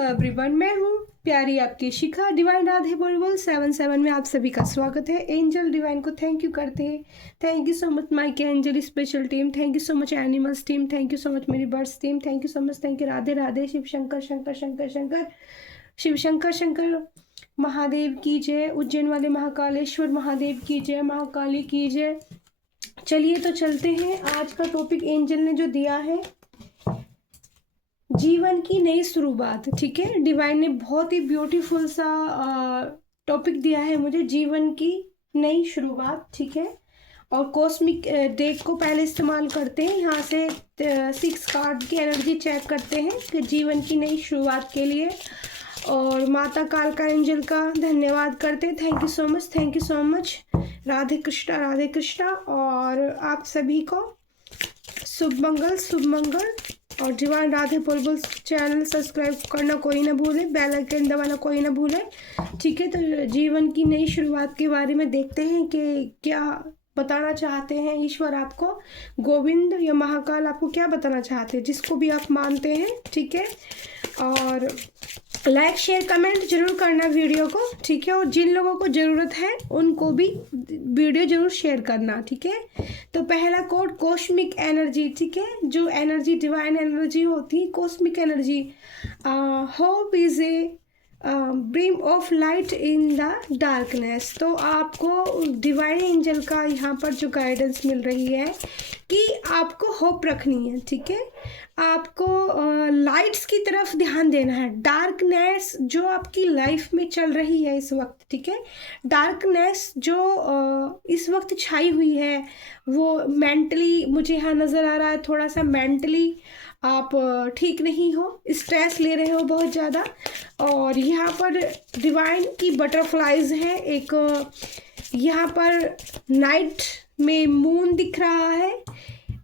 Everyone, मैं हूँ प्यारी आपकी शिखा। डिवाइन राधे बुलबुल 77 में आप सभी का स्वागत है। एंजल डिवाइन को थैंक यू करते हैं। Thank you so much my के angel special team, thank you so much animals team, thank you so much मेरी birds team, thank you so much, thank you. Radhe Radhe. Shiv Shankar Shankar Shankar Shankar, Shiv Shankar Shankar Mahadev की जय। उज्जैन वाले महाकालेश्वर महादेव की जय, महाकाली की जय। चलिए तो चलते हैं। आज का टॉपिक एंजल ने जो दिया है, जीवन की नई शुरुआत। ठीक है, डिवाइन ने बहुत ही ब्यूटीफुल सा टॉपिक दिया है मुझे, जीवन की नई शुरुआत। ठीक है, और कॉस्मिक डेक को पहले इस्तेमाल करते हैं। यहाँ से 6 कार्ड की एनर्जी चेक करते हैं कि जीवन की नई शुरुआत के लिए। और माता काल का एंजल का धन्यवाद करते हैं। Thank you so much, thank you so much. Radhe Krishna, Radhe Krishna. और आप सभी को शुभ मंगल, शुभ मंगल। और डिवाइन राधे बुलबुल चैनल सब्सक्राइब करना कोई ना भूले, बेल आइकन दबाना कोई ना भूले। ठीक है, तो जीवन की नई शुरुआत के बारे में देखते हैं कि क्या बताना चाहते हैं ईश्वर आपको, गोविंद या महाकाल आपको क्या बताना चाहते हैं, जिसको भी आप मानते हैं। ठीक है, और लाइक शेयर कमेंट जरूर करना वीडियो को। ठीक है, और जिन लोगों को ज़रूरत है उनको भी वीडियो जरूर शेयर करना। ठीक है, तो पहला कोड कॉस्मिक एनर्जी। ठीक है, जो एनर्जी डिवाइन एनर्जी होती है, cosmic energy. Hope is a brim of light in the darkness. तो आपको डिवाइन एंजल का यहाँ पर जो गाइडेंस मिल रही है कि आपको होप रखनी है। ठीक है, आपको लाइट्स की तरफ ध्यान देना है। डार्कनेस जो आपकी लाइफ में चल रही है इस वक्त, ठीक है, डार्कनेस जो इस वक्त छाई हुई है, वो मेंटली मुझे यहाँ नज़र आ रहा है, थोड़ा सा मेंटली आप ठीक नहीं हो, स्ट्रेस ले रहे हो बहुत ज़्यादा। और यहाँ पर डिवाइन की बटरफ्लाइज हैं। एक यहाँ पर नाइट में मून दिख रहा है,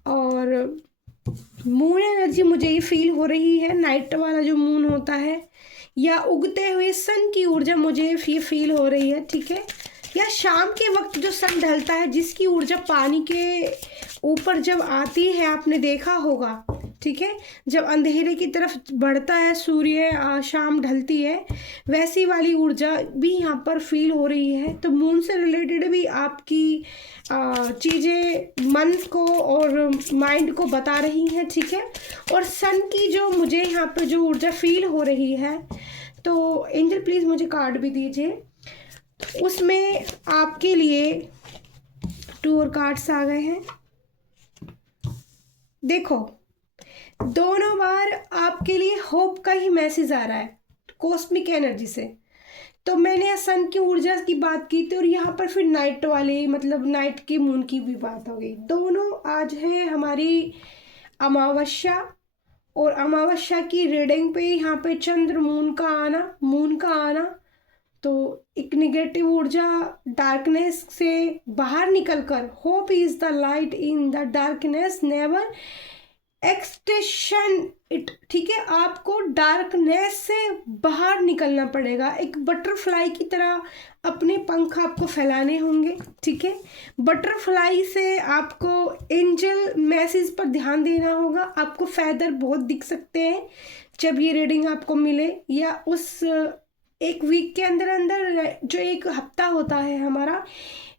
और मून एनर्जी मुझे ये फील हो रही है। नाइट वाला जो मून होता है, या उगते हुए सन की ऊर्जा मुझे ये फील हो रही है। ठीक है, या शाम के वक्त जो सन ढलता है, जिसकी ऊर्जा पानी के ऊपर जब आती है, आपने देखा होगा। ठीक है, जब अंधेरे की तरफ बढ़ता है सूर्य, शाम ढलती है, वैसी वाली ऊर्जा भी यहाँ पर फील हो रही है। तो मून से रिलेटेड भी आपकी चीज़ें मन को और माइंड को बता रही हैं। ठीक है, और सन की जो मुझे यहाँ पर जो ऊर्जा फील हो रही है, तो एंजल प्लीज़ मुझे कार्ड भी दीजिए। उसमें आपके लिए 2 और कार्ड्स आ गए हैं। देखो, दोनों बार आपके लिए होप का ही मैसेज आ रहा है कॉस्मिक एनर्जी से। तो मैंने सन की ऊर्जा की बात की थी, और यहाँ पर फिर नाइट वाले, मतलब नाइट की मून की भी बात हो गई। दोनों आज है हमारी अमावस्या, और अमावस्या की रीडिंग पे यहाँ पे चंद्र मून का आना, तो एक निगेटिव ऊर्जा डार्कनेस से बाहर निकलकर, hope is the light in the darkness, never extension it. ठीक है, आपको डार्कनेस से बाहर निकलना पड़ेगा। एक बटरफ्लाई की तरह अपने पंख आपको फैलाने होंगे। ठीक है, बटरफ्लाई से आपको एंजल मैसेज पर ध्यान देना होगा। आपको फैदर बहुत दिख सकते हैं जब ये रीडिंग आपको मिले, या उस एक वीक के अंदर अंदर, जो एक हफ्ता होता है हमारा,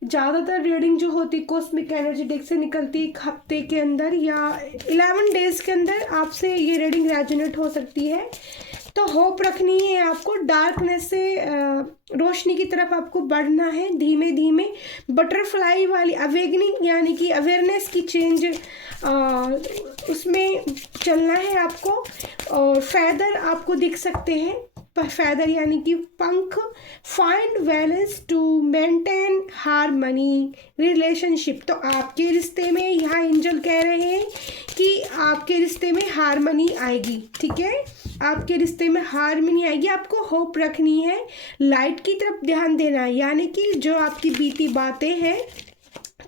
ज़्यादातर रीडिंग जो होती कॉस्मिक एनर्जी डेक से निकलती एक हफ्ते के अंदर या 11 डेज के अंदर आपसे ये रीडिंग रेजोनेट हो सकती है। तो होप रखनी है आपको, डार्कनेस से रोशनी की तरफ आपको बढ़ना है धीमे धीमे। बटरफ्लाई वाली अवेगनिंग, यानी कि अवेयरनेस की चेंज, उसमें चलना है आपको। और फैदर आपको दिख सकते हैं, फैदर यानी कि पंख। Find balance to maintain harmony relationship. तो आपके रिश्ते में यहाँ एंजल कह रहे हैं कि आपके रिश्ते में हार्मनी आएगी। ठीक है, आपके रिश्ते में हार्मनी आएगी। आपको होप रखनी है, लाइट की तरफ ध्यान देना है, यानी कि जो आपकी बीती बातें हैं,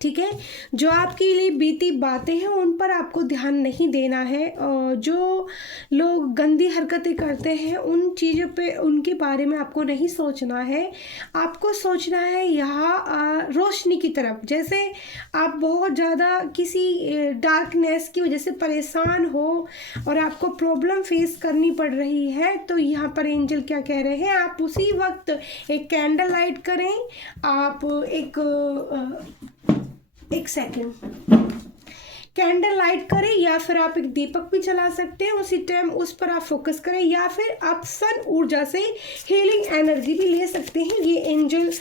ठीक है। जो आपके लिए बीती बातें हैं उन पर आपको ध्यान नहीं देना है, और जो लोग गंदी हरकतें करते हैं उन चीज़ों पे उनके बारे में आपको नहीं सोचना है। आपको सोचना है यहाँ रोशनी की तरफ। जैसे आप बहुत ज़्यादा किसी डार्कनेस की वजह से परेशान हो और आपको प्रॉब्लम फेस करनी पड़ रही है, तो यहाँ पर एंजल क्या कह रहे हैं, आप उसी वक्त एक कैंडल लाइट करें। आप एक सेकेंड कैंडल लाइट करें, या फिर आप एक दीपक भी चला सकते हैं, उसी टाइम उस पर आप फोकस करें, या फिर आप सन ऊर्जा से हीलिंग एनर्जी भी ले सकते हैं। ये एंजल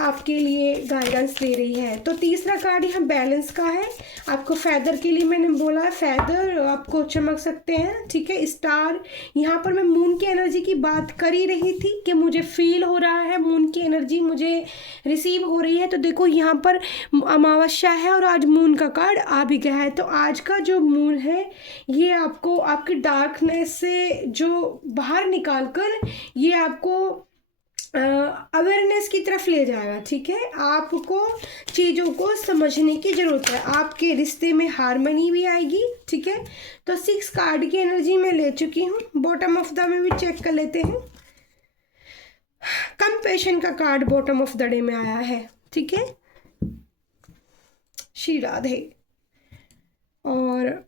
आपके लिए गाइडेंस दे रही है। तो तीसरा कार्ड यहाँ बैलेंस का है। आपको फैदर के लिए मैंने बोला है, फैदर आपको चमक सकते हैं, ठीक है। स्टार, यहाँ पर मैं मून की एनर्जी की बात कर ही रही थी कि मुझे फील हो रहा है मून की एनर्जी मुझे रिसीव हो रही है। तो देखो यहाँ पर अमावस्या है और आज मून का कार्ड आ भी गया है। तो आज का जो मून है ये आपको आपकी डार्कनेस से जो बाहर निकाल कर ये आपको अवेयरनेस की तरफ ले जाएगा, ठीक है। आपको चीज़ों को समझने की ज़रूरत है, आपके रिश्ते में हारमनी भी आएगी, ठीक है। तो 6 कार्ड की एनर्जी मैं ले चुकी हूँ। बॉटम ऑफ द में भी चेक कर लेते हैं। कंपैशन का card bottom of the day में आया है, ठीक है। श्री राधे। और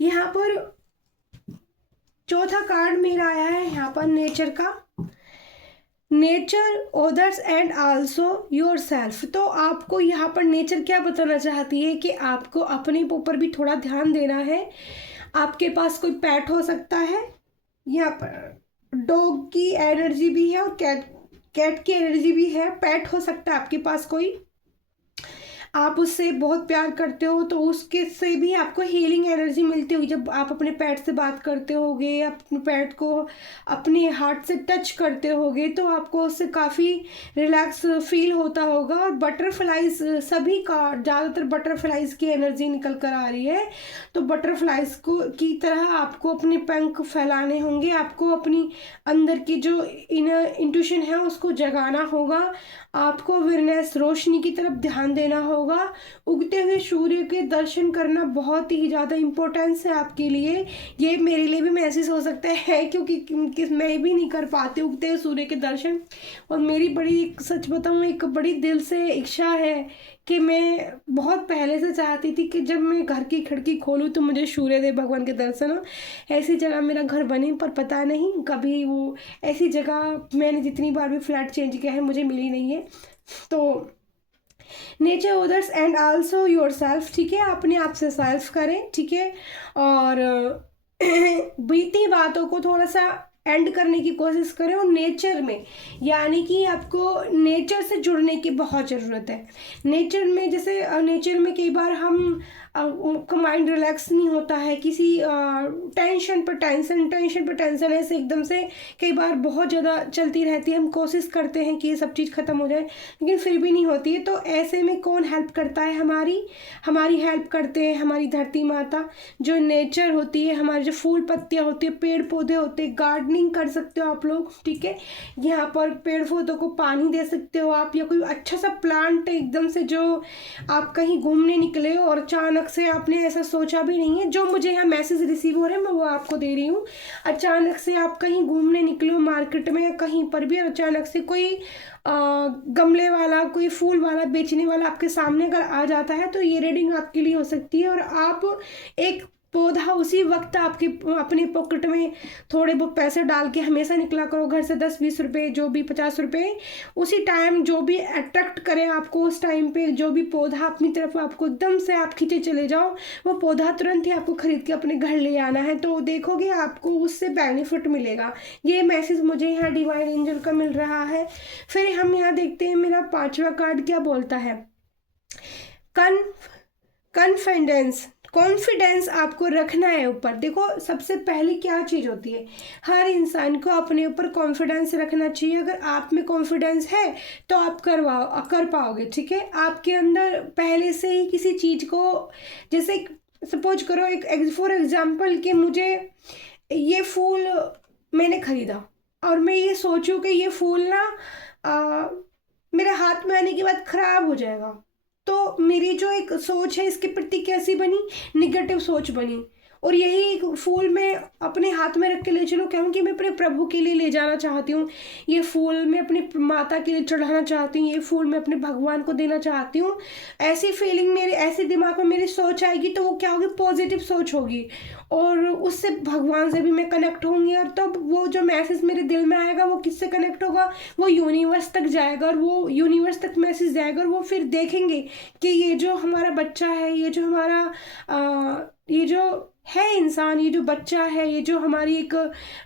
यहाँ पर चौथा कार्ड मेरा आया है यहाँ पर नेचर का, nature, others and also your self. तो आपको यहाँ पर नेचर क्या बताना चाहती है कि आपको अपने ऊपर भी थोड़ा ध्यान देना है। आपके पास कोई पेट हो सकता है, यहाँ पर डॉग की एनर्जी भी है और कैट की एनर्जी भी है। पेट हो सकता है आपके पास कोई, आप उससे बहुत प्यार करते हो तो उसके से भी आपको हीलिंग एनर्जी मिलती होगी। जब आप अपने पेट से बात करते होगे, अपने पेट को अपने हार्ट से टच करते होगे तो आपको उससे काफ़ी रिलैक्स फील होता होगा। और बटरफ्लाइज, सभी का ज़्यादातर बटरफ्लाइज की एनर्जी निकल कर आ रही है। तो बटरफ्लाइज को की तरह आपको अपने पंख फैलाने होंगे, आपको अपनी अंदर की जो इनर इंट्यूशन है उसको जगाना होगा, आपको अवेयरनेस, रोशनी की तरफ ध्यान देना होगा। उगते हुए सूर्य के दर्शन करना बहुत ही ज़्यादा इम्पोर्टेंस है आपके लिए। ये मेरे लिए भी महसूस हो सकता है क्योंकि मैं भी नहीं कर पाती उगते हुए सूर्य के दर्शन। और मेरी बड़ी, सच बताऊँ, एक बड़ी दिल से इच्छा है कि मैं बहुत पहले से चाहती थी कि जब मैं घर की खिड़की खोलूँ तो मुझे सूर्यदेव भगवान के दर्शन हो, ऐसी जगह मेरा घर बने। पर पता नहीं कभी वो ऐसी जगह, मैंने जितनी बार भी फ्लैट चेंज किया है मुझे मिली नहीं है। तो nature, others and also your self, ठीक है। अपने आप से सेल्फ करें, ठीक है। और बीती बातों को थोड़ा सा एंड करने की कोशिश करें और नेचर में, यानी कि आपको नेचर से जुड़ने की बहुत ज़रूरत है। नेचर में, जैसे नेचर में कई बार हम का माइंड रिलैक्स नहीं होता है, किसी टेंशन पर टेंशन ऐसे एकदम से कई बार बहुत ज़्यादा चलती रहती है। हम कोशिश करते हैं कि ये सब चीज़ ख़त्म हो जाए लेकिन फिर भी नहीं होती है। तो ऐसे में कौन हेल्प करता है? हमारी हेल्प करते हैं हमारी धरती माता, जो नेचर होती है, हमारी जो फूल पत्तियाँ होती है, पेड़ पौधे होते हैं। गार्डनिंग कर सकते हो आप लोग, ठीक है। यहाँ पर पेड़ पौधों को पानी दे सकते हो आप, या कोई अच्छा सा प्लांट एकदम से, जो आप कहीं घूमने निकले हो और अचानक से आपने ऐसा सोचा भी नहीं है, जो मुझे यहाँ मैसेज रिसीव हो रहे हैं मैं वो आपको दे रही हूँ। अचानक से आप कहीं घूमने निकले हो मार्केट में या कहीं पर भी, और अचानक से कोई गमले वाला, कोई फूल वाला, बेचने वाला आपके सामने अगर आ जाता है तो ये रीडिंग आपके लिए हो सकती है। और आप एक पौधा उसी वक्त आपके अपने पॉकेट में थोड़े बहुत पैसे डाल के हमेशा निकला करो घर से, 10-20 रुपये, जो भी 50 रुपये, उसी टाइम जो भी अट्रैक्ट करे आपको उस टाइम पे, जो भी पौधा अपनी तरफ आपको एकदम से आप खींचे चले जाओ, वो पौधा तुरंत ही आपको खरीद के अपने घर ले आना है। तो देखोगे आपको उससे बेनिफिट मिलेगा। ये मैसेज मुझे यहाँ डिवाइन एंजल का मिल रहा है। फिर हम यहाँ देखते हैं मेरा 5वां कार्ड क्या बोलता है। कॉन्फिडेंस आपको रखना है ऊपर। देखो सबसे पहले क्या चीज़ होती है, हर इंसान को अपने ऊपर कॉन्फिडेंस रखना चाहिए। अगर आप में कॉन्फिडेंस है तो आप कर पाओगे, ठीक है। आपके अंदर पहले से ही किसी चीज़ को, जैसे सपोज करो एक फॉर एग्जांपल कि मुझे ये फूल मैंने ख़रीदा और मैं ये सोचूं कि ये फूल ना मेरे हाथ में आने के बाद खराब हो जाएगा। तो मेरी जो एक सोच है इसके प्रति कैसी बनी, निगेटिव सोच बनी। और यही फूल मैं अपने हाथ में रख के ले चलूँ, क्योंकि मैं अपने प्रभु के लिए ले जाना चाहती हूँ, ये फूल मैं अपनी माता के लिए चढ़ाना चाहती हूँ, ये फूल मैं अपने भगवान को देना चाहती हूँ। ऐसी फीलिंग मेरे, ऐसे दिमाग में मेरी सोच आएगी तो वो क्या होगी, पॉजिटिव सोच होगी, और उससे भगवान से भी मैं कनेक्ट होंगी। और तब वो जो मैसेज मेरे दिल में आएगा वो किससे कनेक्ट होगा, वो यूनिवर्स तक जाएगा, और वो यूनिवर्स तक मैसेज जाएगा, और वो फिर देखेंगे कि ये जो हमारा बच्चा है, ये जो हमारा ये जो है इंसान, ये जो बच्चा है, ये जो हमारी एक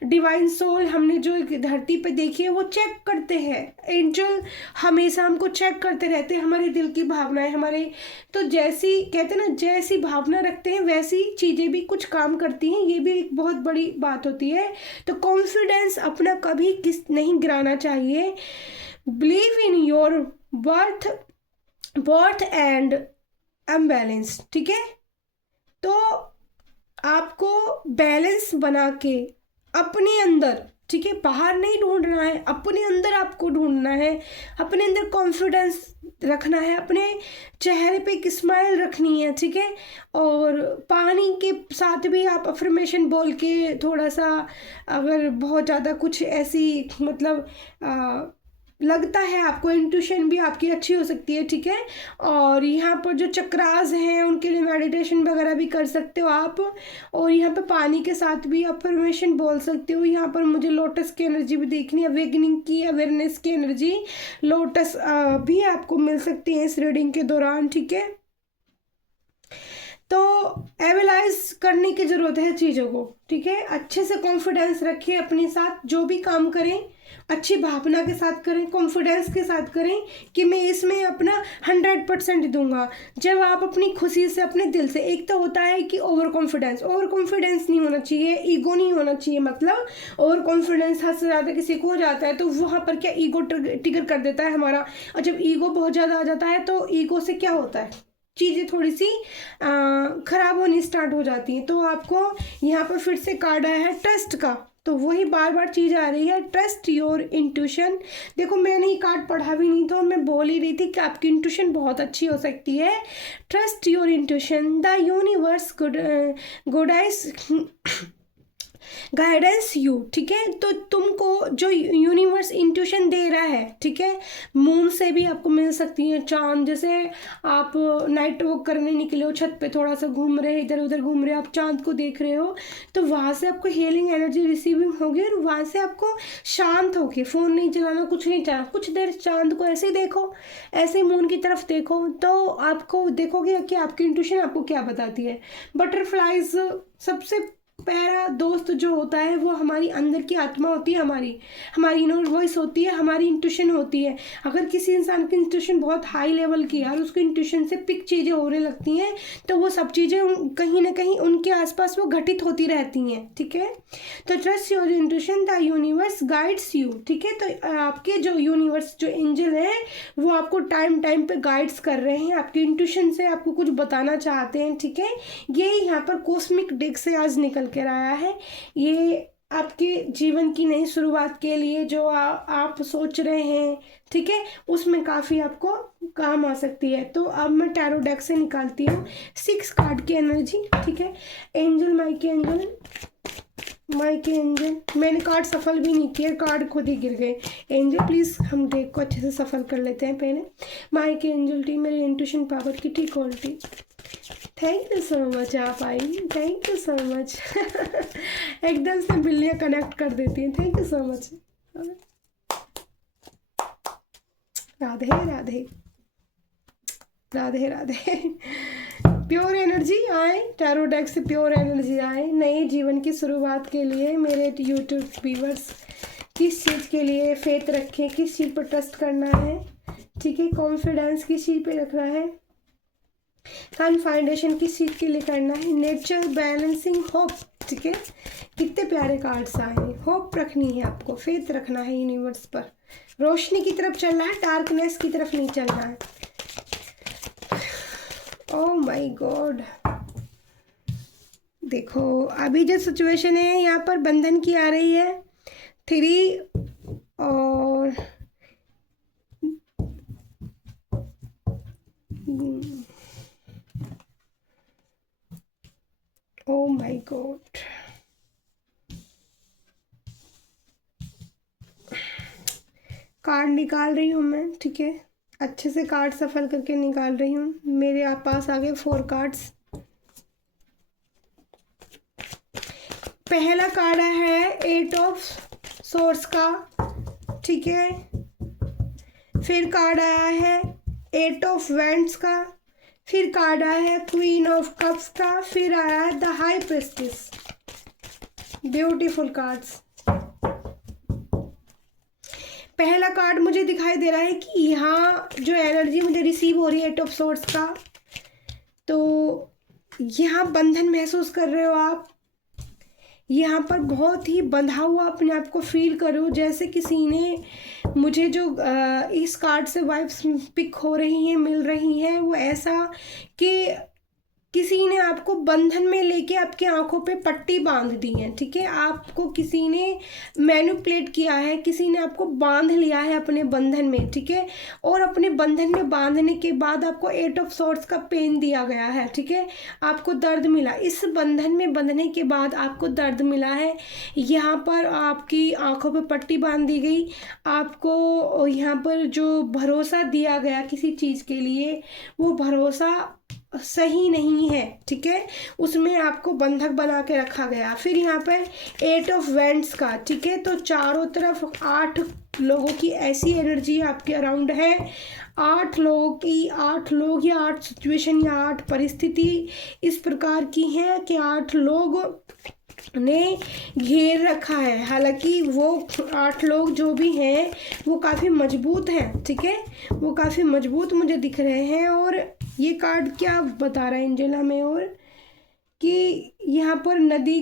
डिवाइन सोल हमने जो एक धरती पे देखी है, वो चेक करते हैं। एंजल हमेशा हमको चेक करते रहते हैं, हमारे दिल की भावनाएं, हमारे, तो जैसी कहते हैं ना, जैसी भावना रखते हैं वैसी चीज़ें भी कुछ काम करती हैं, ये भी एक बहुत बड़ी बात होती है। तो कॉन्फिडेंस अपना कभी नहीं गिराना चाहिए। Believe in your worth and unbalance, ठीक है। तो आपको बैलेंस बना के अपने अंदर, ठीक है, बाहर नहीं ढूंढना है, अपने अंदर आपको ढूंढना है, अपने अंदर कॉन्फिडेंस रखना है, अपने चेहरे पे एक स्माइल रखनी है, ठीक है। और पानी के साथ भी आप अफर्मेशन बोल के थोड़ा सा, अगर बहुत ज़्यादा कुछ ऐसी मतलब लगता है आपको, इंट्यूशन भी आपकी अच्छी हो सकती है, ठीक है। और यहाँ पर जो चक्रास हैं उनके लिए मेडिटेशन वगैरह भी कर सकते हो आप। और यहाँ पे पानी के साथ भी अफर्मेशन बोल सकते हो। यहाँ पर मुझे लोटस की एनर्जी भी देखनी है, अवेकनिंग की, अवेयरनेस की एनर्जी, लोटस भी आपको मिल सकती है इस रीडिंग के दौरान, ठीक है। तो एवलाइज करने की ज़रूरत है चीज़ों को, ठीक है। अच्छे से कॉन्फिडेंस रखिए अपने साथ, जो भी काम करें अच्छी भावना के साथ करें, कॉन्फिडेंस के साथ करें कि मैं इसमें अपना 100% दूंगा। जब आप अपनी खुशी से, अपने दिल से, एक तो होता है कि ओवर कॉन्फिडेंस नहीं होना चाहिए, ईगो नहीं होना चाहिए। मतलब ओवर कॉन्फिडेंस हद से ज़्यादा किसी को हो जाता है तो वहाँ पर क्या ईगो ट्रिगर कर देता है हमारा। और जब ईगो बहुत ज़्यादा आ जाता है तो ईगो से क्या होता है, चीज़ें थोड़ी सी खराब होनी स्टार्ट हो जाती हैं। तो आपको यहाँ पर फिर से कार्ड आया है ट्रस्ट का, तो वही बार बार चीज़ आ रही है, ट्रस्ट योर इंट्यूशन। देखो मैंने ये कार्ड पढ़ा भी नहीं था, मैं बोल ही रही थी कि आपकी इंट्यूशन बहुत अच्छी हो सकती है। Trust your intuition, the universe guides guidance you, ठीक है। तो तुमको जो यूनिवर्स इंट्यूशन दे रहा है, ठीक है, मून से भी आपको मिल सकती है, चांद, जैसे आप नाइट वॉक करने निकले हो, छत पे थोड़ा सा घूम रहे, इधर उधर घूम रहे हो, आप चांद को देख रहे हो, तो वहाँ से आपको हीलिंग एनर्जी रिसीविंग होगी, और वहाँ से आपको शांत होके, फ़ोन नहीं चलाना, कुछ नहीं चलाना, कुछ देर चांद को ऐसे ही देखो, ऐसे ही मून की तरफ देखो, तो आपको देखोगे कि आपकी इंट्यूशन आपको क्या बताती है। बटरफ्लाइज सबसे पहला दोस्त जो होता है वो हमारी अंदर की आत्मा होती है, हमारी इनर वॉइस होती है, हमारी इंट्यूशन होती है। अगर किसी इंसान की इंट्यूशन बहुत हाई लेवल की है और उसकी इंट्यूशन से पिक चीज़ें होने लगती हैं तो वो सब चीज़ें कहीं ना कहीं उनके आसपास वो घटित होती रहती हैं, ठीक है। तो trust your intuition, the universe guides you, ठीक है। तो आपके जो यूनिवर्स, जो एंजल है, वो आपको टाइम टाइम पे गाइड्स कर रहे हैं, आपकी इंट्यूशन से आपको कुछ बताना चाहते हैं, ठीक है। ये यहाँ पर कॉस्मिक डेक से आज निकल कर आया है। ये आपके जीवन की नई शुरुआत के लिए जो आप सोच रहे हैं, ठीक है, उसमें काफ़ी आपको काम आ सकती है। तो अब मैं टैरो डेक से निकालती हूँ 6 कार्ड की एनर्जी, ठीक है। एंजल, माइके एंजल, मैंने कार्ड सफल भी नहीं किया, कार्ड खुद ही गिर गए। एंजल प्लीज़ हम डेक को अच्छे से सफल कर लेते हैं पहले। माइके एंजल टी, मेरी इंट्यूशन पावर की T quality. Thank you so much आप आई, थैंक यू सो मच। एकदम से बिल्लियाँ कनेक्ट कर देती हैं, thank you so much. Radhe Radhe Radhe Radhe. Pure energy आए, टैरो डेक से प्योर एनर्जी आए, नए जीवन की शुरुआत के लिए मेरे यूट्यूब व्यूअर्स किस चीज़ के लिए फेथ रखें, किस चीज़ पर ट्रस्ट करना है, ठीक है। कॉन्फिडेंस किस चीज़ पे रखना है, फाउंडेशन किस चीज़ के लिए करना है, नेचर, बैलेंसिंग, होप, ठीक है। कितने प्यारे कार्ड्स आए हैं। होप रखनी है आपको, फेथ रखना है यूनिवर्स पर, रोशनी की तरफ चलना है, डार्कनेस की तरफ नहीं चलना है। ओह माय गॉड, देखो अभी जो सिचुएशन है यहाँ पर बंधन की आ रही है 3 और ओ माय गॉड, कार्ड निकाल रही हूँ मैं, ठीक है, अच्छे से कार्ड सफल करके निकाल रही हूँ। मेरे पास आ गए 4 कार्ड्स। पहला कार्ड है 8 ऑफ सोर्स का, ठीक है। फिर कार्ड आया है 8 ऑफ वैंड्स का, फिर कार्ड आया है क्वीन ऑफ कप्स का, फिर आया है the high priestess. Beautiful cards. पहला कार्ड मुझे दिखाई दे रहा है कि यहाँ जो एनर्जी मुझे रिसीव हो रही है 8 ऑफ सोर्स का, तो यहाँ बंधन महसूस कर रहे हो आप। यहाँ पर बहुत ही बंधा हुआ अपने आप को फील करो, जैसे किसी ने मुझे जो इस कार्ड से वाइब्स पिक हो रही हैं, मिल रही हैं, वो ऐसा कि किसी ने आपको बंधन में लेके आपकी आंखों पे पट्टी बांध दी है, ठीक है। आपको किसी ने मैनिपुलेट किया है, किसी ने आपको बांध लिया है अपने बंधन में, ठीक है। और अपने बंधन में बांधने के बाद आपको 8 ऑफ सॉर्ड्स का पेन दिया गया है, ठीक है। आपको दर्द मिला, इस बंधन में बंधने के बाद आपको दर्द मिला है। यहाँ पर आपकी आंखों पे पट्टी बांध दी गई। आपको यहाँ पर जो भरोसा दिया गया किसी चीज़ के लिए, वो भरोसा सही नहीं है, ठीक है। उसमें आपको बंधक बना के रखा गया। फिर यहाँ पर 8 ऑफ वैंड्स का, ठीक है। तो चारों तरफ 8 लोगों की ऐसी एनर्जी आपके अराउंड है। 8 लोगों की, 8 लोग या 8 सिचुएशन या 8 परिस्थिति इस प्रकार की है कि 8 लोग ने घेर रखा है। हालांकि वो 8 लोग जो भी हैं वो काफ़ी मजबूत हैं, ठीक है। वो काफ़ी मजबूत मुझे दिख रहे हैं। और ये कार्ड क्या बता रहा है एंजल हमें, और कि यहाँ पर नदी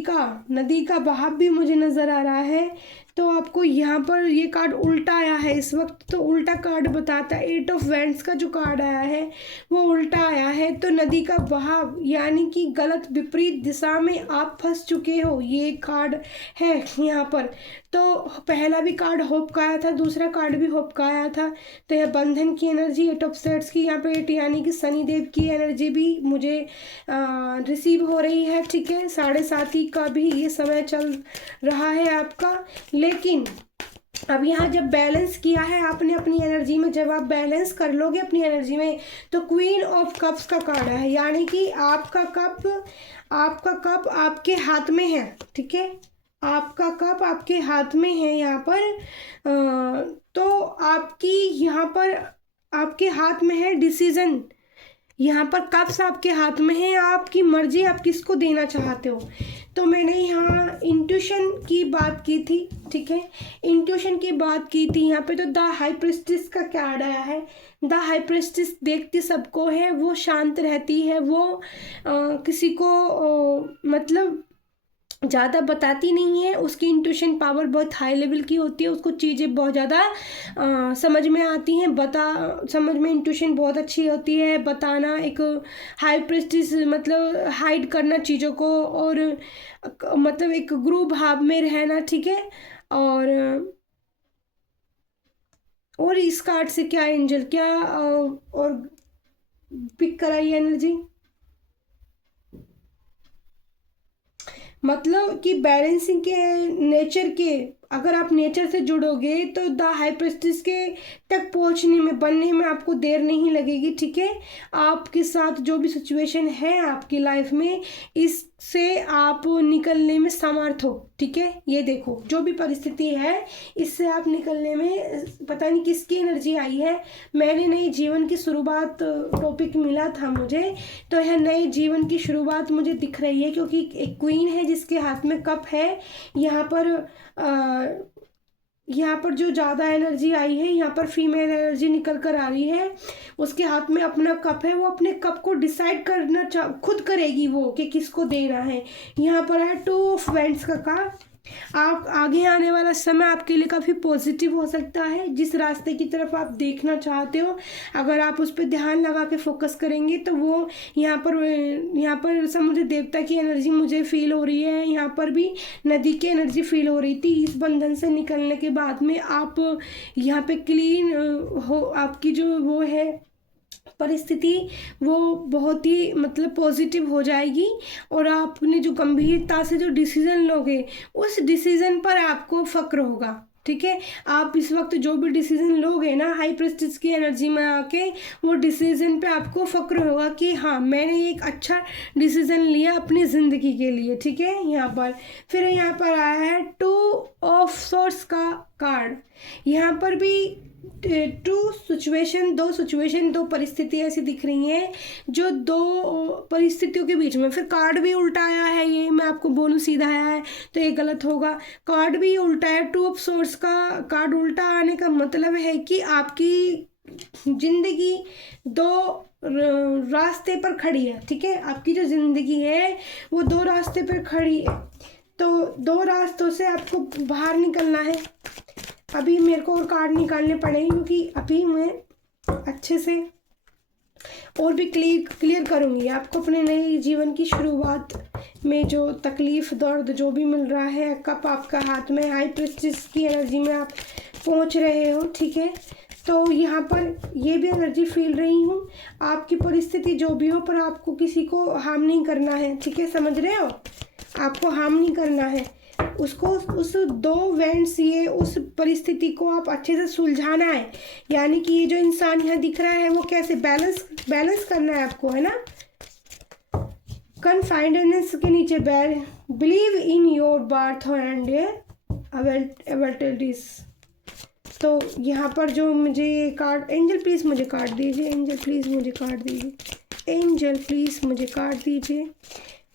का बहाव भी मुझे नज़र आ रहा है। तो आपको यहाँ पर ये कार्ड उल्टा आया है इस वक्त, तो उल्टा कार्ड बताता है। 8 ऑफ वैंड्स का जो कार्ड आया है वो उल्टा आया है। तो नदी का बहाव यानी कि गलत विपरीत दिशा में आप फंस चुके हो, ये कार्ड है यहाँ पर। तो पहला भी कार्ड होप का आया था, दूसरा कार्ड भी होप का आया था। तो यह बंधन की एनर्जी 8 ऑफ सेट्स की, यहाँ पे 8 यानी कि शनिदेव की एनर्जी भी मुझे रिसीव हो रही है, ठीक है। 7:30 का भी ये समय चल रहा है आपका। लेकिन अब यहाँ जब बैलेंस किया है आपने अपनी एनर्जी में, जब आप बैलेंस कर लोगे अपनी एनर्जी में, तो क्वीन ऑफ कप्स का कार्ड है, यानी कि आपका कप आपके हाथ में है, ठीक है। आपका कप आपके हाथ में है यहाँ पर। तो आपकी यहाँ पर आपके हाथ में है डिसीजन। यहाँ पर कप्स आपके हाथ में है, आपकी मर्जी, आप किसको देना चाहते हो। तो मैंने यहाँ इंट्यूशन की बात की थी, ठीक है। इंट्यूशन की बात की थी यहाँ पे। तो द हाई प्रिस्टेस का कार्ड आया है। द हाई प्रिस्टेस देखती सबको है, वो शांत रहती है, वो किसी को मतलब ज़्यादा बताती नहीं है। उसकी इंट्यूशन पावर बहुत हाई लेवल की होती है, उसको चीज़ें बहुत ज़्यादा समझ में आती हैं। समझ में इंट्यूशन बहुत अच्छी होती है। बताना, एक हाई प्रिस्टेस मतलब हाइड करना चीज़ों को, और मतलब एक गुरु भाव में रहना, ठीक है। और इस कार्ड से क्या एंजल क्या और पिक कराई एनर्जी, मतलब कि बैलेंसिंग के नेचर के, अगर आप नेचर से जुड़ोगे तो द हाई प्रिस्टेस के तक पहुंचने में, बनने में आपको देर नहीं लगेगी, ठीक है। आपके साथ जो भी सिचुएशन है आपकी लाइफ में, इससे आप निकलने में समर्थ हो, ठीक है। ये देखो जो भी परिस्थिति है इससे आप निकलने में, पता नहीं किसकी एनर्जी आई है। मैंने नए जीवन की शुरुआत टॉपिक मिला था मुझे, तो यह नए जीवन की शुरुआत मुझे दिख रही है, क्योंकि एक क्वीन है जिसके हाथ में कप है। यहाँ पर जो ज़्यादा एनर्जी आई है, यहाँ पर फीमेल एनर्जी निकल कर आ रही है। उसके हाथ में अपना कप है, वो अपने कप को डिसाइड करना खुद करेगी वो कि किसको देना है। यहाँ पर है 2 ऑफ वैंड्स का। आप आगे आने वाला समय आपके लिए काफ़ी पॉजिटिव हो सकता है। जिस रास्ते की तरफ आप देखना चाहते हो, अगर आप उस पर ध्यान लगा के फोकस करेंगे तो वो यहाँ पर समुद्र देवता की एनर्जी मुझे फील हो रही है। यहाँ पर भी नदी की एनर्जी फील हो रही थी। इस बंधन से निकलने के बाद में आप यहाँ पे क्लीन हो, आपकी जो वो है परिस्थिति वो बहुत ही मतलब पॉजिटिव हो जाएगी, और आपने जो गंभीरता से जो डिसीजन लोगे उस डिसीजन पर आपको फक्र होगा। ठीक है, आप इस वक्त जो भी डिसीजन लोगे ना हाई प्रेस्टिज की एनर्जी में आके, वो डिसीजन पे आपको फक्र होगा कि हाँ मैंने एक अच्छा डिसीजन लिया अपनी ज़िंदगी के लिए। ठीक है, यहाँ पर फिर यहाँ पर आया है 2 ऑफ सोर्स का कार्ड। यहाँ पर भी दो सिचुएशन, दो परिस्थिति ऐसी दिख रही हैं जो दो परिस्थितियों के बीच में। फिर कार्ड भी उल्टा आया है, ये मैं आपको बोलूँ सीधा आया है तो ये गलत होगा। कार्ड भी उल्टा है, 2 ऑफ सोर्स का कार्ड उल्टा आने का मतलब है कि आपकी जिंदगी दो रास्ते पर खड़ी है। ठीक है, आपकी जो जिंदगी है वो दो रास्ते पर खड़ी है, तो दो रास्तों से आपको बाहर निकलना है। अभी मेरे को और कार्ड निकालने पड़ेंगे क्योंकि अभी मैं अच्छे से और भी क्लियर करूँगी आपको अपने नए जीवन की शुरुआत में जो तकलीफ़ दर्द जो भी मिल रहा है। कप आपका हाथ में, हाई प्रेस्टिज की एनर्जी में आप पहुंच रहे हो। ठीक है, तो यहाँ पर ये भी एनर्जी फील रही हूँ, आपकी परिस्थिति जो भी हो पर आपको किसी को हार्म नहीं करना है। ठीक है, समझ रहे हो, आपको हार्म नहीं करना है उसको, उस दो वेंट्स ये उस परिस्थिति को आप अच्छे से सुलझाना है। यानी कि ये जो इंसान यहाँ दिख रहा है वो कैसे बैलेंस करना है आपको, है ना। कॉन्फिडेंस के नीचे believe in your birth and abilities. तो यहाँ पर जो मुझे कार्ड, एंजल प्लीज़ मुझे कार्ड दीजिए, एंजल प्लीज़ मुझे कार्ड दीजिए, एंजल प्लीज़ मुझे कार्ड दीजिए।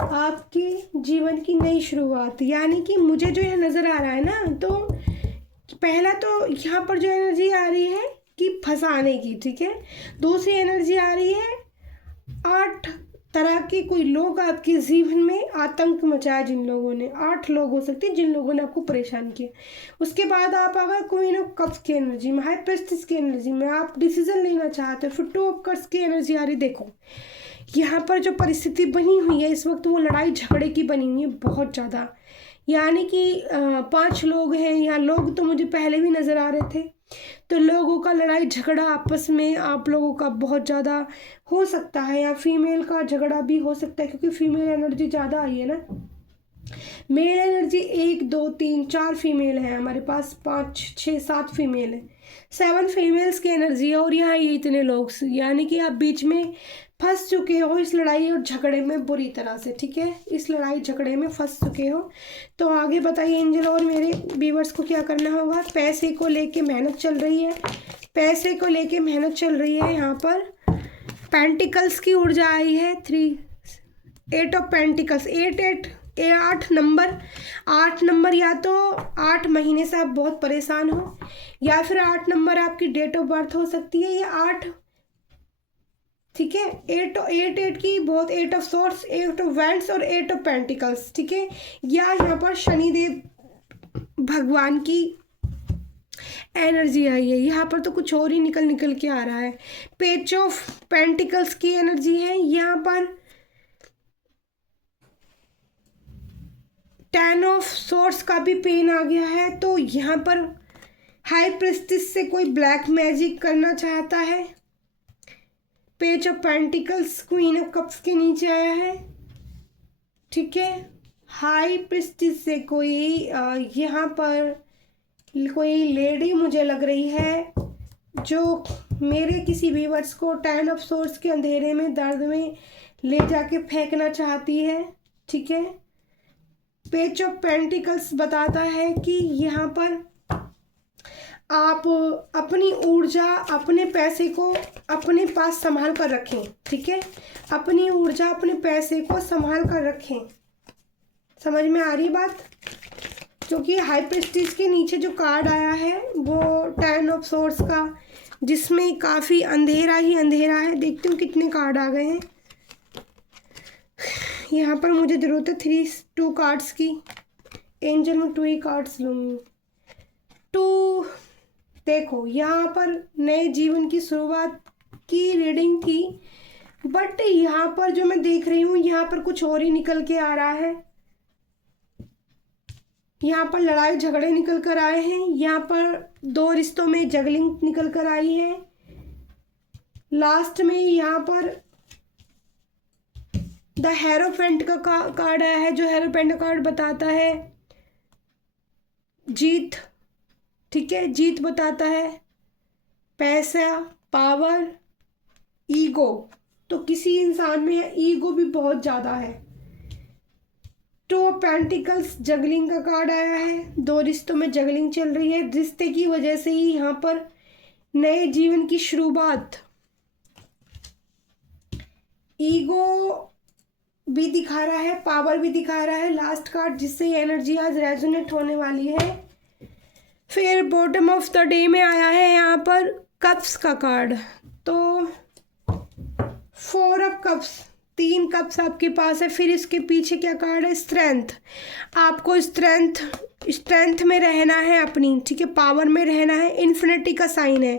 आपके जीवन की नई शुरुआत, यानी कि मुझे जो यह नज़र आ रहा है ना, तो पहला तो यहाँ पर जो एनर्जी आ रही है कि फंसाने की। ठीक है, दूसरी एनर्जी आ रही है 8 तरह के कोई लोग आपके जीवन में आतंक मचाया, जिन लोगों ने 8 लोग हो सकते हैं जिन लोगों ने आपको परेशान किया। उसके बाद आप आ गए क्वीन ऑफ कप्स की एनर्जी में, हाई प्रेस्टिज की एनर्जी में, आप डिसीजन लेना चाहते हो। फिर 2 ऑफ कप्स की एनर्जी आ रही। देखो यहाँ पर जो परिस्थिति बनी हुई है इस वक्त वो लड़ाई झगड़े की बनी हुई है बहुत ज़्यादा। यानी कि 5 लोग हैं यहाँ, लोग तो मुझे पहले भी नज़र आ रहे थे, तो लोगों का लड़ाई झगड़ा आपस में आप लोगों का बहुत ज़्यादा हो सकता है, या फीमेल का झगड़ा भी हो सकता है क्योंकि फीमेल एनर्जी ज़्यादा आई है ना। मेल एनर्जी 1 2 3 4 फीमेल है हमारे पास, 5 6 7 फीमेल है, 7 फीमेल्स की एनर्जी है, और यहाँ ये इतने लोग, यानी कि आप बीच में फंस चुके हो इस लड़ाई और झगड़े में बुरी तरह से। ठीक है, इस लड़ाई झगड़े में फंस चुके हो। तो आगे बताइए एंजल और मेरे व्यूअर्स को क्या करना होगा। पैसे को लेके मेहनत चल रही है, पैसे को लेके मेहनत चल रही है। यहाँ पर पेंटिकल्स की ऊर्जा आई है 3 8 ऑफ पेंटिकल्स, 8 नंबर, 8 नंबर, या तो 8 महीने से आप बहुत परेशान हो, या फिर 8 नंबर आपकी डेट ऑफ बर्थ हो सकती है, या 8। ठीक है, 8 की बहुत, 8 ऑफ सोर्स, 8 ऑफ वैंड्स और 8 ऑफ पेंटिकल्स। ठीक है, या यहाँ पर शनिदेव भगवान की एनर्जी आई है। यहाँ पर तो कुछ और ही निकल के आ रहा है। पेज ऑफ पेंटिकल्स की एनर्जी है, यहाँ पर 10 ऑफ सोर्स का भी पेन आ गया है। तो यहाँ पर हाई प्रेस्टिज से कोई ब्लैक मैजिक करना चाहता है। Page of pentacles queen of cups के नीचे आया है। ठीक है, हाई प्रेस्टिज से कोई यहाँ पर कोई लेडी मुझे लग रही है जो मेरे किसी व्यूअर्स को 10 ऑफ सोर्स के अंधेरे में, दर्द में ले जाके फेंकना चाहती है। ठीक है, पेज ऑफ पेंटिकल्स बताता है कि यहाँ पर आप अपनी ऊर्जा, अपने पैसे को अपने पास संभाल कर रखें। ठीक है, अपनी ऊर्जा, अपने पैसे को संभाल कर रखें। समझ में आ रही बात। क्योंकि हाई प्रेस्टीज के नीचे जो कार्ड आया है वो 10 ऑफ सोर्स का, जिसमें काफ़ी अंधेरा ही अंधेरा है। देखती हूँ कितने कार्ड आ गए हैं। यहाँ पर मुझे ज़रूरत है 2 कार्ड्स की। एंजल में 2 ही कार्ड्स लूँगी। 2, देखो यहाँ पर नए जीवन की शुरुआत की रीडिंग थी, बट यहाँ पर जो मैं देख रही हूँ यहाँ पर कुछ और ही निकल के आ रहा है। यहाँ पर लड़ाई झगड़े निकल कर आए हैं। यहाँ पर 2 रिश्तों में जगलिंग निकल कर आई है। लास्ट में यहाँ पर द हेरोफेंट का कार्ड आया है, जो हेरोफेंट का कार्ड बताता है जीत, ठीक है, जीत बताता है, पैसा, पावर, ईगो। तो किसी इंसान में ईगो भी बहुत ज़्यादा है। टू ऑफ पेंटिकल्स जगलिंग का कार्ड आया है, 2 रिश्तों में जगलिंग चल रही है, रिश्ते की वजह से ही यहाँ पर नए जीवन की शुरुआत। ईगो भी दिखा रहा है, पावर भी दिखा रहा है, लास्ट कार्ड जिससे ये एनर्जी आज रेजोनेट होने वाली है। फिर बॉटम ऑफ द डे में आया है यहाँ पर कप्स का कार्ड। तो 4 ऑफ कप्स, 3 कप्स आपके पास है। फिर इसके पीछे क्या कार्ड है, स्ट्रेंथ। आपको स्ट्रेंथ में रहना है अपनी, ठीक है, पावर में रहना है, इन्फिनिटी का साइन है।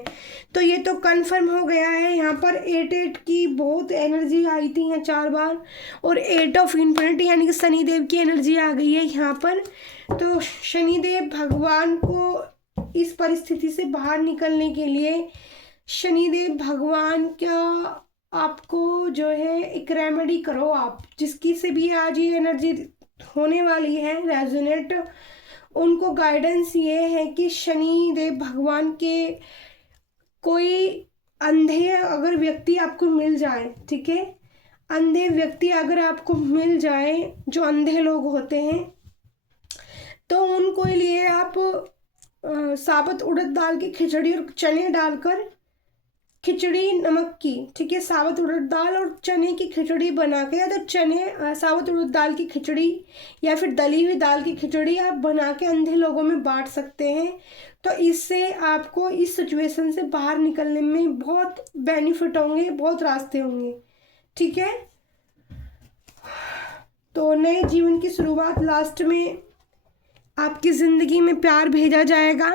तो ये तो कंफर्म हो गया है। यहाँ पर 8 की बहुत एनर्जी आई थी यहाँ 4 बार, और 8 ऑफ इन्फिनिटी यानी कि शनिदेव की एनर्जी आ गई है यहाँ पर। तो शनिदेव भगवान को इस परिस्थिति से बाहर निकलने के लिए शनिदेव भगवान का आपको जो है एक रेमेडी करो आप, जिसकी से भी आज ये एनर्जी होने वाली है रेजोनेट। उनको गाइडेंस ये है कि शनिदेव भगवान के कोई अंधे अगर व्यक्ति आपको मिल जाए, ठीक है, अंधे व्यक्ति अगर आपको मिल जाए, जो अंधे लोग होते हैं, तो उनको लिए आप साबुत उड़द दाल की खिचड़ी और चने डालकर, खिचड़ी नमक की, ठीक है, साबुत उड़द दाल और चने की खिचड़ी बना के, या तो चने साबुत उड़द दाल की खिचड़ी या फिर दली हुई दाल की खिचड़ी आप बना के अंधे लोगों में बांट सकते हैं। तो इससे आपको इस सिचुएशन से बाहर निकलने में बहुत बेनिफिट होंगे, बहुत रास्ते होंगे, ठीक है। तो नए जीवन की शुरुआत, लास्ट में आपकी ज़िंदगी में प्यार भेजा जाएगा।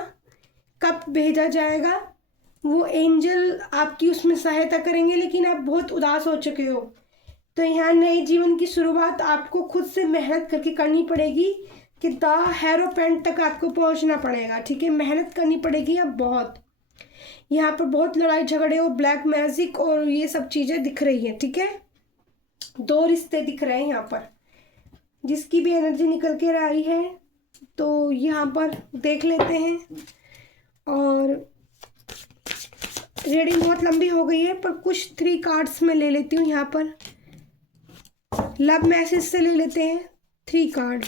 कब भेजा जाएगा, वो एंजल आपकी उसमें सहायता करेंगे, लेकिन आप बहुत उदास हो चुके हो। तो यहाँ नए जीवन की शुरुआत आपको खुद से मेहनत करके करनी पड़ेगी कि द हेरोपेंट तक आपको पहुँचना पड़ेगा, ठीक है, मेहनत करनी पड़ेगी अब बहुत। यहाँ पर बहुत लड़ाई झगड़े और ब्लैक मैजिक और ये सब चीज़ें दिख रही है, ठीक है। 2 रिश्ते दिख रहे हैं यहाँ पर, जिसकी भी एनर्जी निकल के आई है तो यहाँ पर देख लेते हैं। और रीडिंग बहुत लंबी हो गई है, पर कुछ 3 कार्ड्स में ले लेती हूँ। यहाँ पर लव मैसेज से ले लेते हैं 3 कार्ड।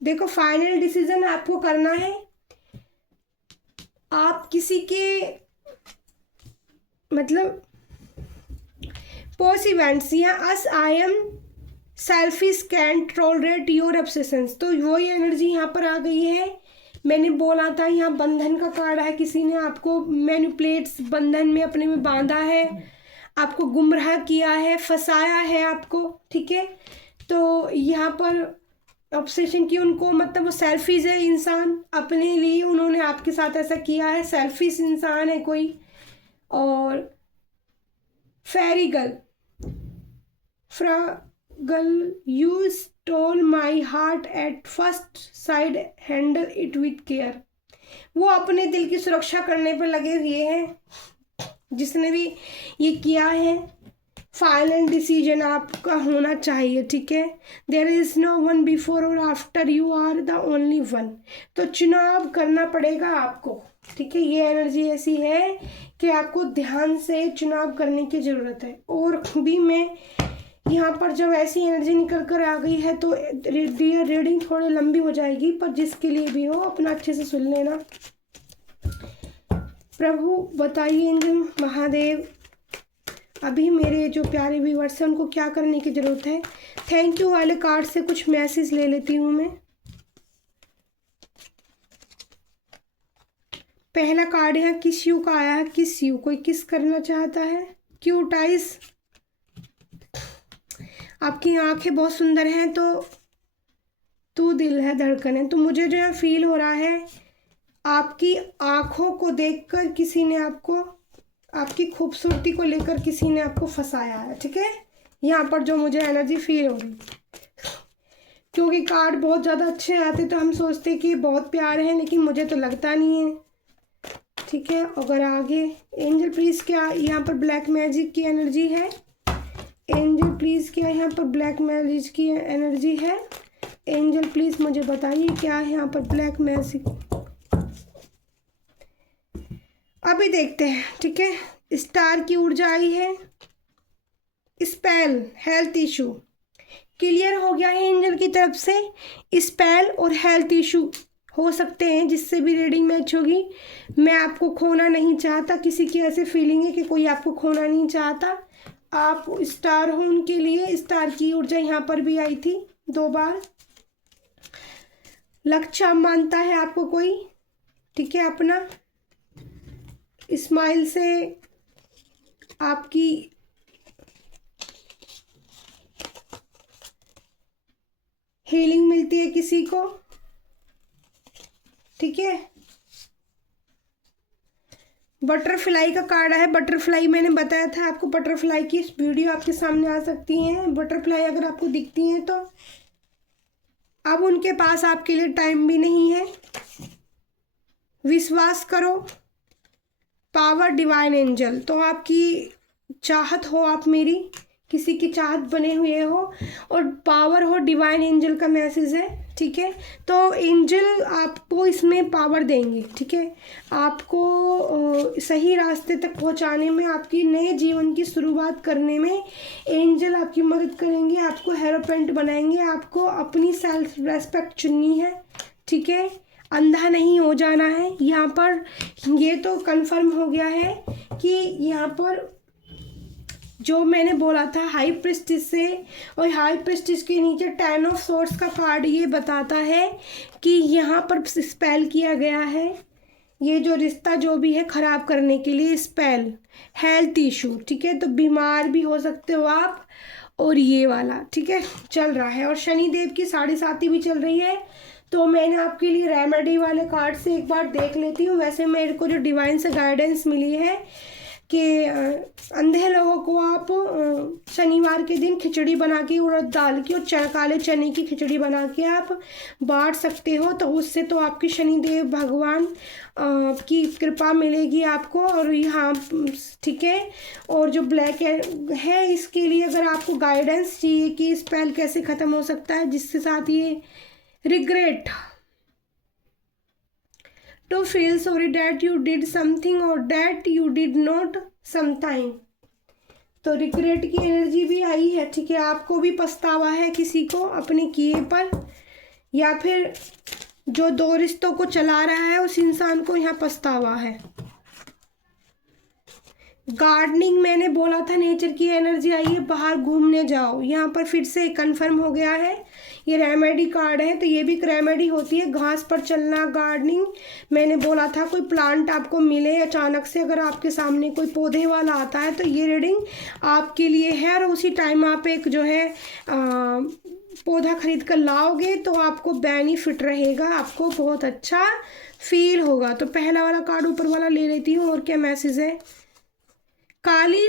देखो, फाइनल डिसीजन आपको करना है। आप किसी के मतलब पोस्ट इवेंट्स या as I am selfish can't tolerate your obsessions, तो वो ये एनर्जी यहाँ पर आ गई है। मैंने बोला था यहाँ बंधन का कार्ड है, किसी ने आपको मैनिपुलेट्स, बंधन में अपने में बांधा है, आपको गुमराह किया है, फंसाया है आपको, ठीक है। तो यहाँ पर ऑब्सेशन की उनको, मतलब वो सेल्फिश है इंसान, अपने लिए उन्होंने आपके साथ ऐसा किया है, सेल्फिश इंसान है कोई। और fairy girl, girl you stole my heart at first sight, handle it with care. वो अपने दिल की सुरक्षा करने पर लगे हुए हैं, जिसने भी ये किया है। फाइनल डिसीजन आपका होना चाहिए, ठीक है। There is no one before और after, you are the only one. तो चुनाव करना पड़ेगा आपको, ठीक है। ये एनर्जी ऐसी है कि आपको ध्यान से चुनाव करने की ज़रूरत है। और भी मैं यहाँ पर जब ऐसी एनर्जी निकल कर आ गई है तो रीडिंग थोड़ी लंबी हो जाएगी, पर जिसके लिए भी हो अपना अच्छे से सुन लेना। प्रभु बताइए एंजल महादेव, अभी मेरे जो प्यारे व्यूअर्स हैं उनको क्या करने की ज़रूरत है। थैंक यू वाले कार्ड से कुछ मैसेज ले लेती हूँ मैं। पहला कार्ड यहाँ किस यू का आया है, किस यू, कोई किस करना चाहता है। क्यूट आइज, आपकी आंखें बहुत सुंदर हैं, तो तू दिल है धड़कन है। तो मुझे जो है फील हो रहा है आपकी आंखों को देखकर किसी ने आपको, आपकी खूबसूरती को लेकर किसी ने आपको फंसाया है, ठीक है। यहाँ पर जो मुझे एनर्जी फील हो रही। क्योंकि कार्ड बहुत ज़्यादा अच्छे आते तो हम सोचते कि बहुत प्यार है, लेकिन मुझे तो लगता नहीं है। ठीक है, अगर आगे एंजल प्लीज़ क्या यहाँ पर ब्लैक मैजिक की एनर्जी है? एंजल प्लीज़ क्या यहाँ पर ब्लैक मैजिक की एनर्जी है? एंजल प्लीज़ मुझे बताइए क्या है यहाँ पर ब्लैक मैजिक। अभी देखते हैं। ठीक है, स्टार की ऊर्जा आई है। स्पेल, हेल्थ इशू क्लियर हो गया है एंजल की तरफ से। स्पेल और हेल्थ इशू हो सकते हैं जिससे भी रीडिंग मैच होगी। मैं आपको खोना नहीं चाहता, किसी की ऐसे फीलिंग है कि कोई आपको खोना नहीं चाहता। आप स्टार हो उनके लिए। स्टार की ऊर्जा यहाँ पर भी आई थी 2 बार। लक्ष्य मानता है आपको कोई। ठीक है, अपना स्माइल से आपकी हीलिंग मिलती है किसी को। ठीक है, बटरफ्लाई का कार्ड है। बटरफ्लाई मैंने बताया था आपको, बटरफ्लाई की वीडियो आपके सामने आ सकती है। बटरफ्लाई अगर आपको दिखती हैं तो अब उनके पास आपके लिए टाइम भी नहीं है। विश्वास करो। पावर डिवाइन एंजल, तो आपकी चाहत हो, आप मेरी किसी की चाहत बने हुए हो और पावर हो, डिवाइन एंजल का मैसेज है। ठीक है, तो एंजल आपको इसमें पावर देंगे। ठीक है, आपको सही रास्ते तक पहुंचाने में, आपकी नए जीवन की शुरुआत करने में एंजल आपकी मदद करेंगे। आपको हेरोपेंट बनाएंगे। आपको अपनी सेल्फ रेस्पेक्ट चुननी है। ठीक है, अंधा नहीं हो जाना है। यहाँ पर ये तो कंफर्म हो गया है कि यहाँ पर जो मैंने बोला था हाई प्रिस्टिस से, और हाई प्रिस्टिस के नीचे 10 ऑफ सोर्ड्स का कार्ड ये बताता है कि यहाँ पर स्पेल किया गया है। ये जो रिश्ता जो भी है ख़राब करने के लिए स्पेल। हेल्थ इशू, ठीक है, तो बीमार भी हो सकते हो आप। और ये वाला ठीक है चल रहा है, और शनिदेव की 7.5 भी चल रही है। तो मैंने आपके लिए रेमेडी वाले कार्ड से एक बार देख लेती हूँ। वैसे मेरे को जो डिवाइन से गाइडेंस मिली है कि अंधे लोगों को आप शनिवार के दिन खिचड़ी बना के, उड़द दाल की और काले चने की खिचड़ी बना के आप बांट सकते हो। तो उससे तो आपके शनिदेव भगवान की कृपा मिलेगी आपको। और यहाँ ठीक है, और जो ब्लैक है इसके लिए अगर आपको गाइडेंस चाहिए कि स्पेल कैसे ख़त्म हो सकता है, जिसके साथ ये regret, to feel sorry that you did something or that you did not sometime। तो रिग्रेट की एनर्जी भी आई है। ठीक है, आपको भी पछतावा है किसी को अपने किए पर, या फिर जो 2 रिश्तों को चला रहा है उस इंसान को यहाँ पछतावा है। गार्डनिंग मैंने बोला था, नेचर की एनर्जी आई है, बाहर घूमने जाओ। यहाँ पर फिर से कंफर्म हो गया है। ये रेमेडी कार्ड है, तो ये भी एक रेमेडी होती है, घास पर चलना, गार्डनिंग। मैंने बोला था कोई प्लांट आपको मिले अचानक से, अगर आपके सामने कोई पौधे वाला आता है तो ये रीडिंग आपके लिए है। और उसी टाइम आप एक जो है पौधा खरीद कर लाओगे तो आपको बेनिफिट रहेगा, आपको बहुत अच्छा फील होगा। तो पहला वाला कार्ड ऊपर वाला ले लेती हूँ। और क्या मैसेज है? काली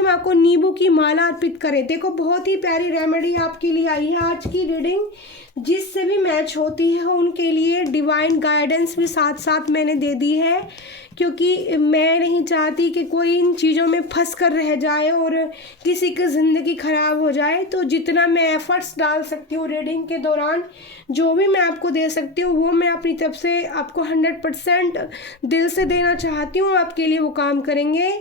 माँ को नींबू की माला अर्पित करें। देखो बहुत ही प्यारी रेमेडी आपके लिए आई है। आज की रीडिंग जिससे भी मैच होती है उनके लिए डिवाइन गाइडेंस भी साथ साथ मैंने दे दी है, क्योंकि मैं नहीं चाहती कि कोई इन चीज़ों में फंस कर रह जाए और किसी की ज़िंदगी ख़राब हो जाए। तो जितना मैं एफर्ट्स डाल सकती हूँ रीडिंग के दौरान, जो भी मैं आपको दे सकती हूँ वो मैं अपनी तरफ से आपको 100% दिल से देना चाहती हूँ। आपके लिए वो काम करेंगे।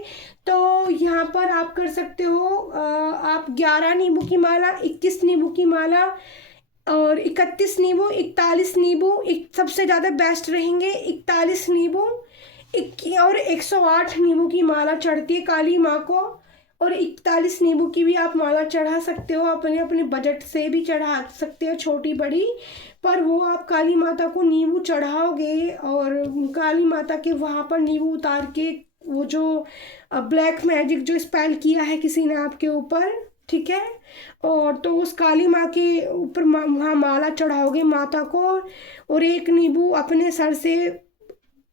तो यहाँ पर आप कर सकते हो, आप 11 नींबू की माला, 21 नींबू की माला और 31 नींबू, 41 नींबू, सबसे ज़्यादा बेस्ट रहेंगे 41 नींबू और 108 नींबू की माला चढ़ती है काली माँ को। और 41 नींबू की भी आप माला चढ़ा सकते हो, अपने अपने बजट से भी चढ़ा सकते हो, छोटी बड़ी। पर वो आप काली माता को नींबू चढ़ाओगे और काली माता के वहाँ पर नींबू उतार के वो जो ब्लैक मैजिक जो स्पेल किया है किसी ने आपके ऊपर, ठीक है, और तो उस काली माँ के ऊपर वहाँ माला चढ़ाओगे माता को। और एक नींबू अपने सर से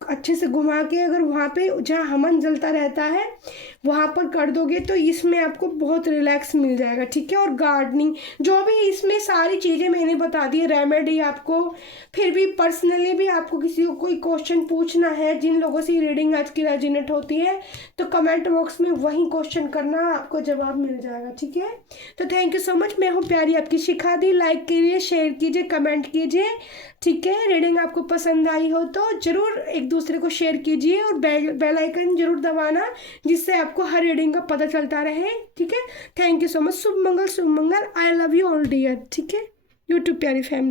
अच्छे से घुमा के, अगर वहाँ पे जहाँ हवन जलता रहता है वहाँ पर कर दोगे तो इसमें आपको बहुत रिलैक्स मिल जाएगा, ठीक है। और गार्डनिंग, जो भी इसमें सारी चीज़ें मैंने बता दी, रेमेडी आपको, फिर भी पर्सनली भी आपको किसी को कोई क्वेश्चन पूछना है, जिन लोगों से रीडिंग आज की रेजोनेट होती है, तो कमेंट बॉक्स में वही क्वेश्चन करना, आपको जवाब मिल जाएगा, ठीक है। तो थैंक यू सो मच। मैं हूँ प्यारी आपकी शिखा दी। लाइक कीजिए, शेयर कीजिए, कमेंट कीजिए, ठीक है। रीडिंग आपको पसंद आई हो तो ज़रूर एक दूसरे को शेयर कीजिए, और बेल आइकन जरूर दबाना, जिससे आपको हर रीडिंग का पता चलता रहे, ठीक है। Thank you so much. शुभ मंगल, शुभ मंगल। I love you all dear, ठीक है। यूट्यूब प्यारी फैमिली।